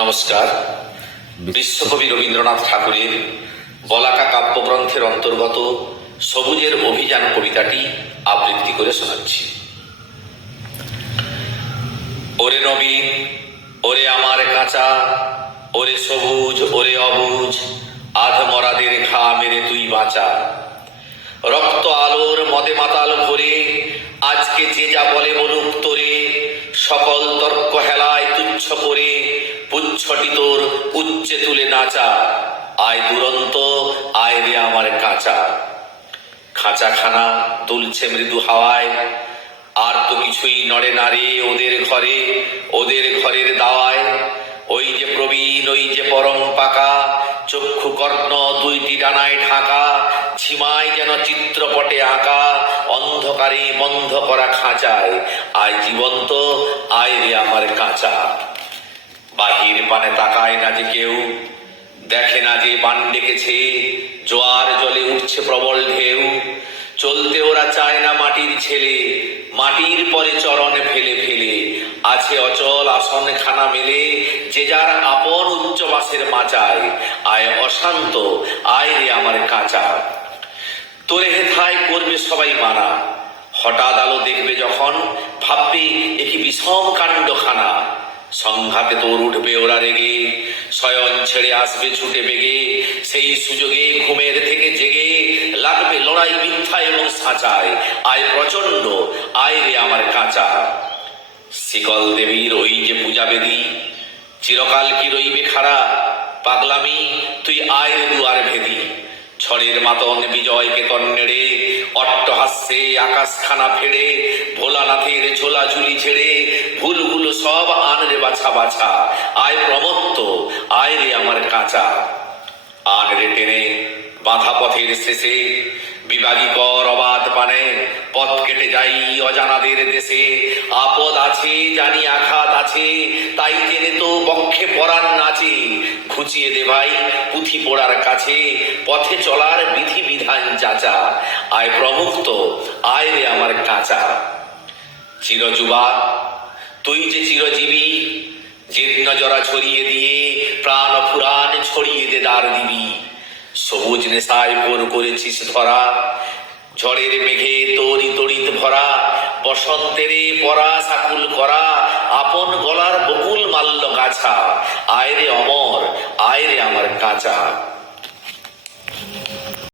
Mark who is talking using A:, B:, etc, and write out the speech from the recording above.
A: নমস্কার। বিশ্বকবি রবীন্দ্রনাথ ঠাকুরের বলাকা কাব্যগ্রন্থের অন্তর্গত সবুজের অভিযান কবিতাটি আবৃত্তি করে শোনাচ্ছি। ওরে নবীন ওরে আমার কাঁচা, ওরে সবুজ, ওরে অবুজ আধ মরাদের ঘা মেরে তুই বাঁচা। রক্ত তর্ক হেলায় তুচ্ছ করে পুচ্ছটি তোর উচ্চে তুলে নাচা। আয় দুরন্ত, আয় রে আমার কাঁচা। খাঁচাখানা দুলছে মৃদু হাওয়ায়। আর তো কিছুই নড়ে নারে ওদের ঘরে, ওদের ঘরের দাওয়ায়। ওই যে প্রবীণ, ওই যে পরম পাকা, চক্ষু কর্ণ দুইটি ডানায় ঢাকা। ঝিমায় যেন চিত্রপটে আঁকা অন্ধকারে বন্ধ করা খাঁচায়। আয় জীবন্ত, আয় রে আমার কাঁচা। বাহির পানে তাকায় না যে কেউ, দেখে না যে বান ডেকেছে, জোয়ার জলে উঠছে প্রবল ঢেউ। চলতে ওরা চায় না মাটির ছেলে, মাটির পরে চরণে ফেলে ফেলে। আছে অচল আসন খানা মেলে, যে যার আপন উচ্চবাসের মাচায়। আয় অশান্ত, আয় রে আমার কাঁচা। তোরে হেথায় করবে সবাই মানা হঠাৎ আলো দেখবে যখন, ভাববে এ কি বিষম কাণ্ডখানা। সংঘাতে তোর উঠবে ওরা রেগে শয়ন ছেড়ে আসবে ছুটে বেগে, সেই সুযোগে ঘুমের থেকে জেগে লাগবে লড়াই মিথ্যা এবং সাঁচায়। আয় প্রচণ্ড আয় রে আমার কাঁচা। শিকল দেবীর ওই যে পূজা বেদি, চিরকাল কি রইবে খাড়া? পাগলামি, তুই আয় রে দুয়ার ভেদি। ছড়ের মাতন বিজয়কে তন্নেড়ে অট্টহাস্যে আকাশখানা ফেড়ে, ভোলানাথের ঝোলা ঝুলি ছেড়ে ভুলগুলো সব আনরে বাছা বাছা। আয় প্রমত্ত, আয় রে আমার কাঁচা। আনরে টেনে বাধা পথের শেষে বিবাদী কর অবাধ পানে, পথ কেটে যাই অজানাদের দেশে। আপদ আছে জানি আঘাত আছে, তাই জেনে তো বক্ষে পরাণ নাচে। ঘুচিয়ে দে ভাই পুঁথি পড়ার কাছে, পথে চলার বিধি বিধান যাচা। আয় প্রমুক্ত, আয় রে আমার কাঁচা। চিরযুবা তুই যে চিরজীবী জীর্ণ জরা ছড়িয়ে দিয়ে, প্রাণ ফুরান ছড়িয়ে দে দ্বার দিবি। সবুজ নেশায় ভোর করেছিস ধরা, ঝড়ের মেঘে তরি তড়িৎ ভরা, বসন্তেরে পরা সাকুল করা আপন গলার বকুল মাল্য কাছা আয়রে অমর আয়রে আমার কাঁচা।